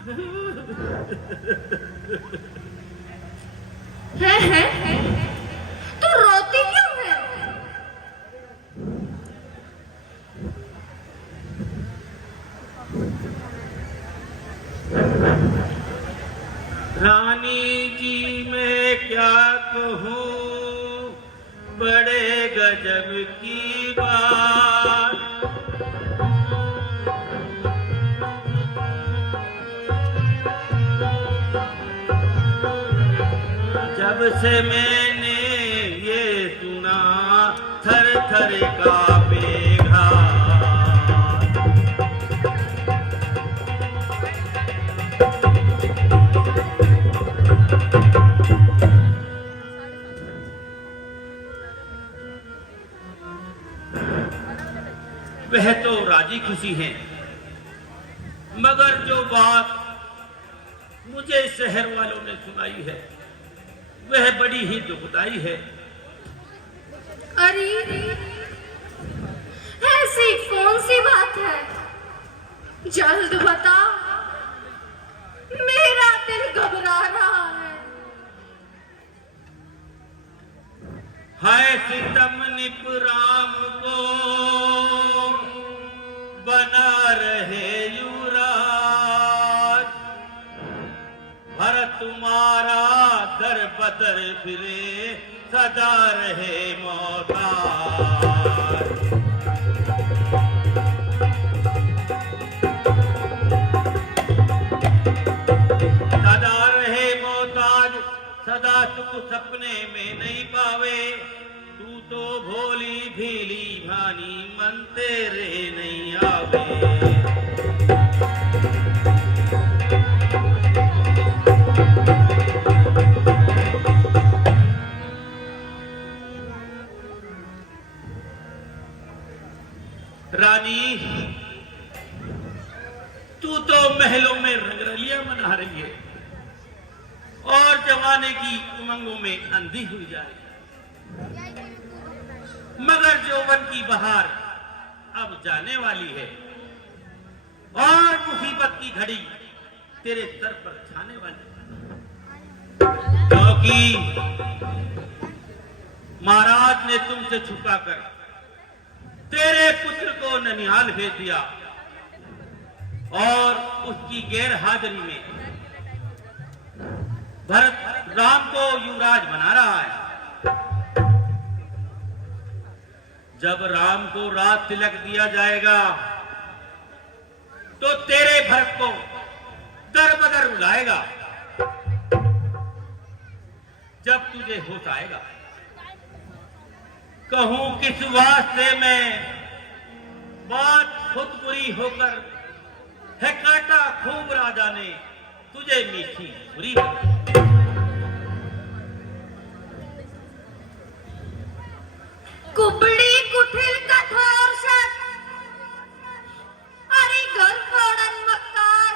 है? तो रोती क्यों है? रानी जी मैं क्या कहूँ, बड़े गजब की बात। जब से मैंने ये सुना, थर थर कांपे घाट। वह तो राजी खुशी हैं, मगर जो बात मुझे शहर वालों ने सुनाई है वह बड़ी ही दुखदाई है। अरे ऐसी कौन सी बात है? जल्द बता, मेरा दिल घबरा रहा है। हाय सितम निप राम को बना रहे युवराज, भरत तुम्हारा दर बदर फिरे सदा रहे मोहताज। सदा रहे मोहताज, सदा सुख सपने में नहीं पावे। तू तो भोली भीली भानी, मन तेरे नहीं आवे। रानी तू तो महलों में रंगरलियां मना रही है और जमाने की उमंगों में अंधी हुई जा रही है, मगर यौवन की बहार अब जाने वाली है और मुसीबत की घड़ी तेरे सर पर छाने वाली है। क्योंकि महाराज ने तुमसे छुपाकर तेरे पुत्र को ननिहाल भेज दिया और उसकी गैर हाजिरी में भरत राम को युवराज बना रहा है। जब राम को राज तिलक दिया जाएगा तो तेरे भरत को दर बदर उड़ाएगा। जब तुझे होश आएगा, कहूं किस वास्ते मैं, बात खुद बुरी होकर है काटा खूब राजा ने तुझे मीठी बुरी। कुबड़ी कुठिल कठोर शक, अरे घर फोड़न मक्कार,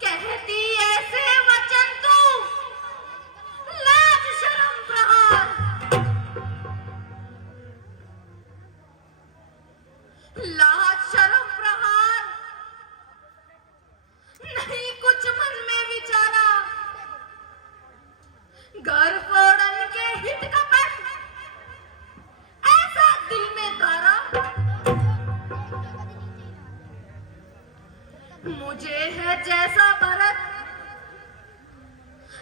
कहती ऐसे वचन तू, लाज शर्म प्रहार। लाज शर्म प्रहार, नहीं कुछ मन में विचारा। घर फोड़न के हित का पट, ऐसा दिल में धारा। मुझे है जैसा भरत,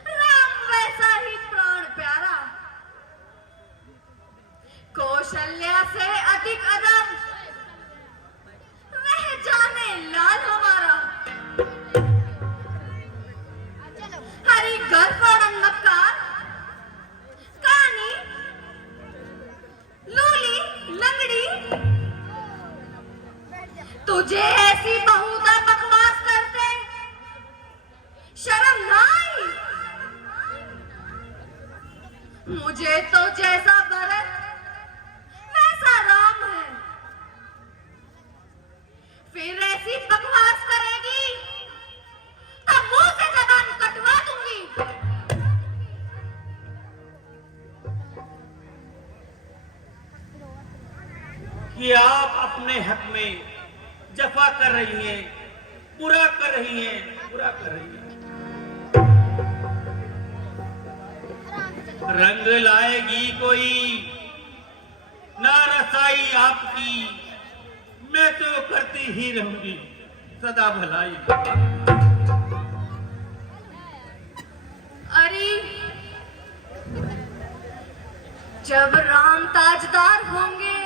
राम वैसा ही प्राण प्यारा। कौशल्या से अधिक अदब, वह जाने लाल हमारा। हरी घर फोड़न मक्कार, कानी लूली लंगड़ी, तुझे ऐसी बहुता बकवास करते शर्म ना आई? मुझे तो जैसा भरत वैसा राम है, फिर ऐसी बकवास करेगी तो मुंह से जबान कटवा दूंगी। कि आप अपने हक में जफा कर रही हैं, बुरा कर रही हैं, बुरा कर रही हैं। रंग लाएगी कोई ना रसाई आपकी, मैं तो करती ही रहूंगी सदा भलाई। अरे जब राम ताजदार होंगे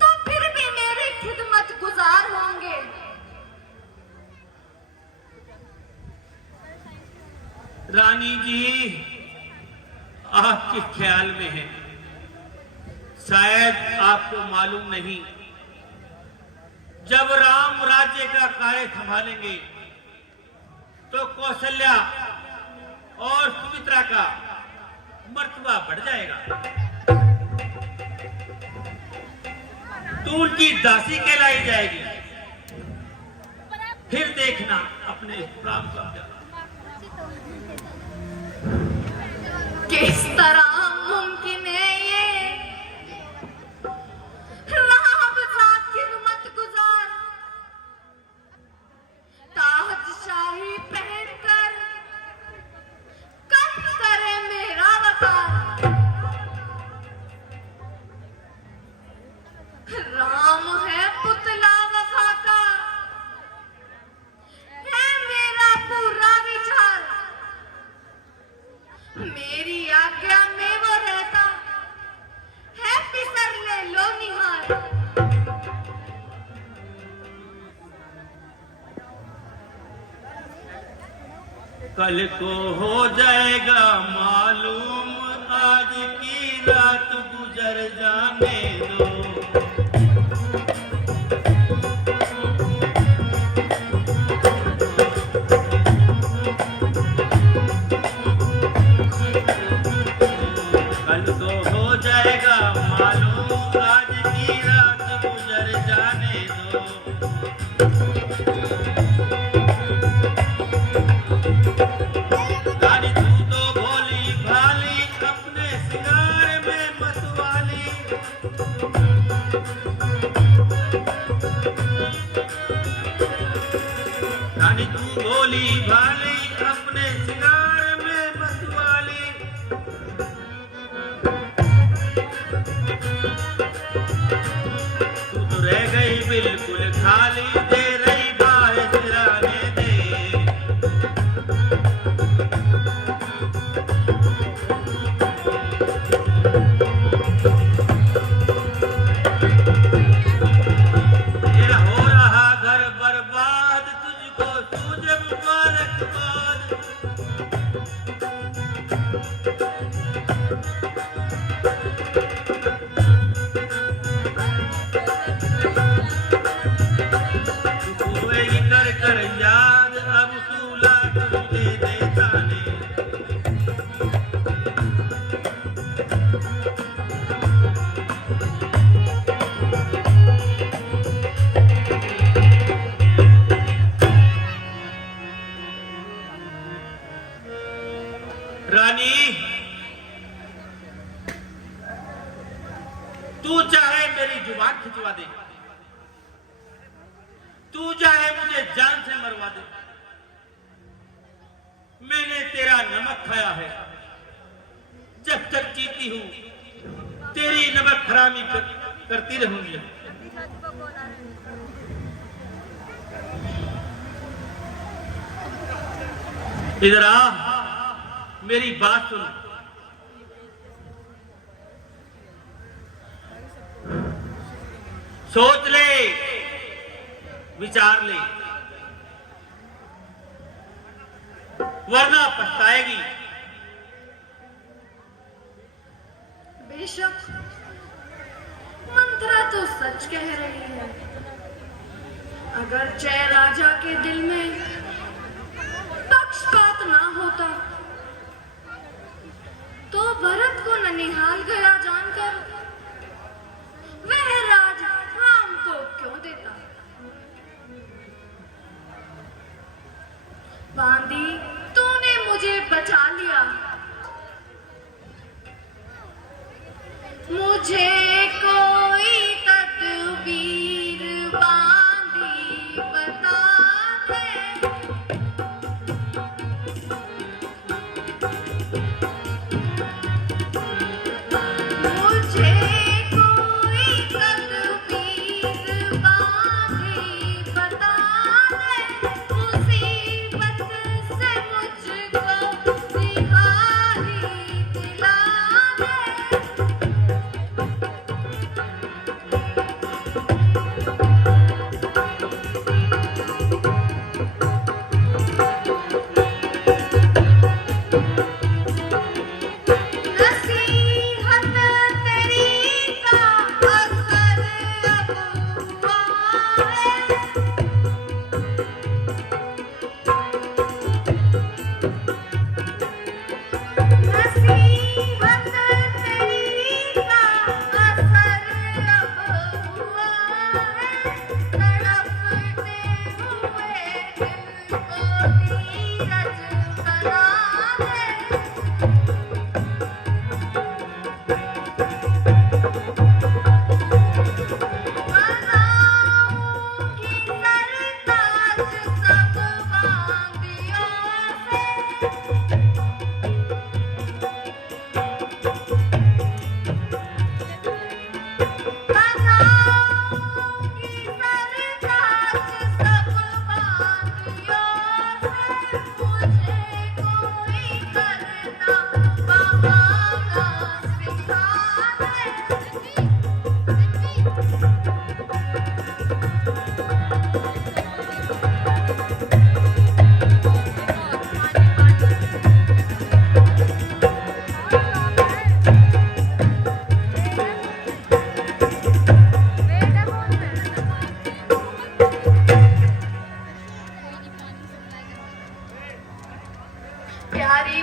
तो फिर भी मेरे खिदमत गुजार होंगे। रानी जी आपके ख्याल में है, शायद आपको मालूम नहीं, जब राम राज्य का कार्य संभालेंगे तो कौशल्या और सुमित्रा का मर्तबा बढ़ जाएगा। तू उनकी दासी कहलाई जाएगी। फिर देखना अपने राम का किस तरह मुमकिन है ये, राम साथ खिदमत गुजार ताजशाही पहनकर कम करे मेरा वफार। राम है पुतला वफा का, है मेरा पूरा विचार। मेरी आज्ञा में वो रहता है, फिसर ले लो निहार। कल को हो जाएगा मालूम, आज की रात गुजर जाने दो। कल को हो जाएगा मालूम, आज की रात गुजर जाने दो। रानी तू तो भोली भाली, अपने सिंगार में मतवाली। रानी तू भोली भाली, अपने सिंगार में मतवाली। तू तो रह गई बिल्कुल खाली, दे रही बाहें सिराने दे। तेरा हो रहा घर बर्बाद, तुझको सूझे मुबारकबाद। तू खोएगी कर कर याद, अब सूला तुझे देता ने। रानी तू चाहे मेरी जुबान खिंचवा दे, तू चाहे मुझे जान से मरवा दे, मैंने तेरा नमक खाया है। जब तक जीती हूं तेरी नमक हरामी करती रहूंगी। इधर आ, मेरी बात सुन। सोच ले, विचार ले, वरना पछताएगी। बेशक मंत्रा तो सच कह रही है। अगर जय राजा के दिल में पक्षपात ना होता तो भरत को ननिहाल गया जानकर वह राज राम को क्यों देता। बांदी तूने मुझे बचा लिया, मुझे कोई तदबीर बांधी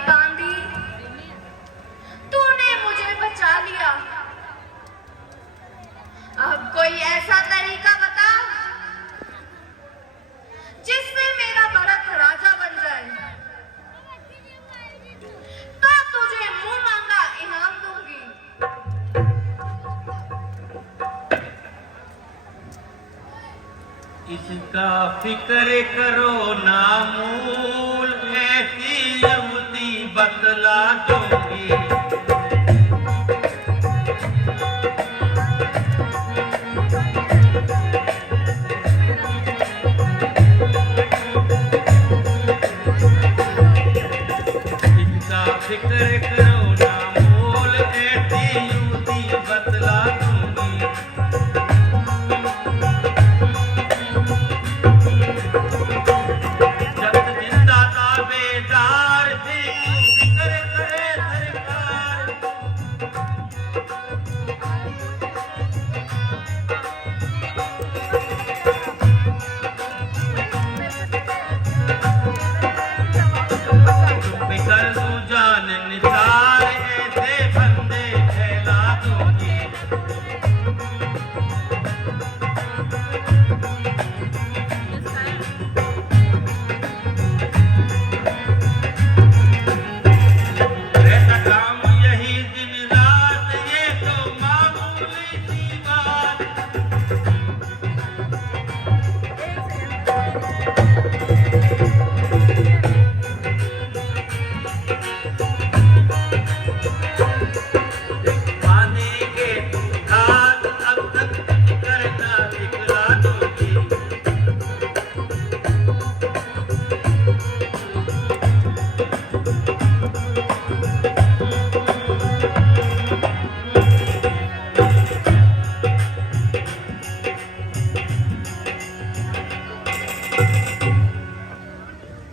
बांधी, तूने मुझे बचा लिया। अब कोई ऐसा तरीका बता जिससे मेरा भरत राजा बन जाए, तो तुझे मुंह मांगा इनाम दूंगी। इसका फिक्र करो ना मूल, ऐसी युवती बतला दूंगी। इसका फिक्र करो ना मूल, ऐसी युवती बतला दूंगी।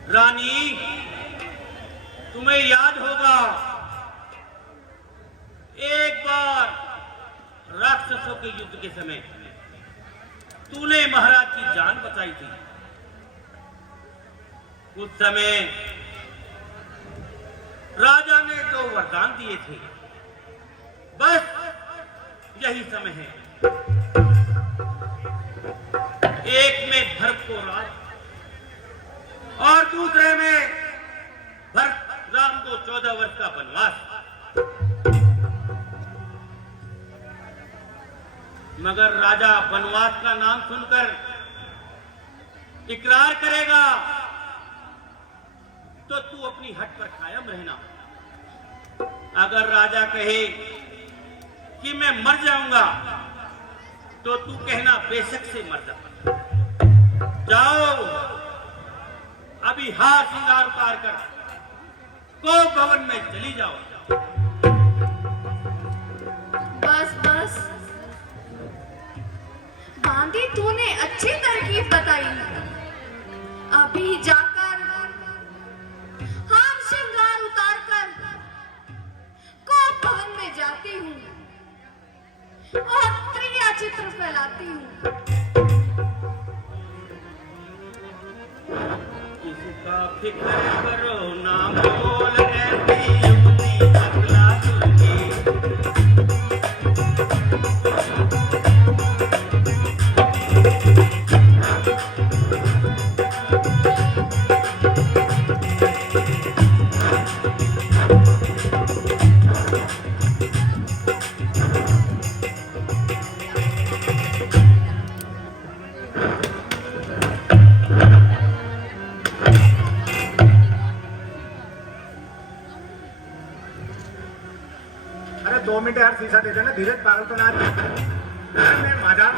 रानी, तुम्हें याद होगा एक बार राक्षसों के युद्ध के समय तूने महाराज की जान बचाई थी। उस समय राजा ने 2 वरदान दिए थे। बस यही समय है, एक में भरत को राज और दूसरे में भरत राम को 14 वर्ष का वनवास। मगर राजा वनवास का नाम सुनकर इकरार करेगा तो तू अपनी हट पर कायम रहना। अगर राजा कहे कि मैं मर जाऊंगा तो तू कहना बेशक से मर जा। जाओ, अभी हाथ सिंगार उतार कर को भवन में चली जाओ। बस बस बांधी, तूने अच्छी तरकीब बताई। अभी जाकर हाथ सिंगार उतार कर को भवन में जाती हूँ और त्रिया चित्र फैलाती हूँ। इसका फिक्र करो ना बोल, ऐसी युवती बतला दूंगी। अरे 2 मिनट यार, शीशा दे देना। धीरज, पागल तो ना। मैं माझा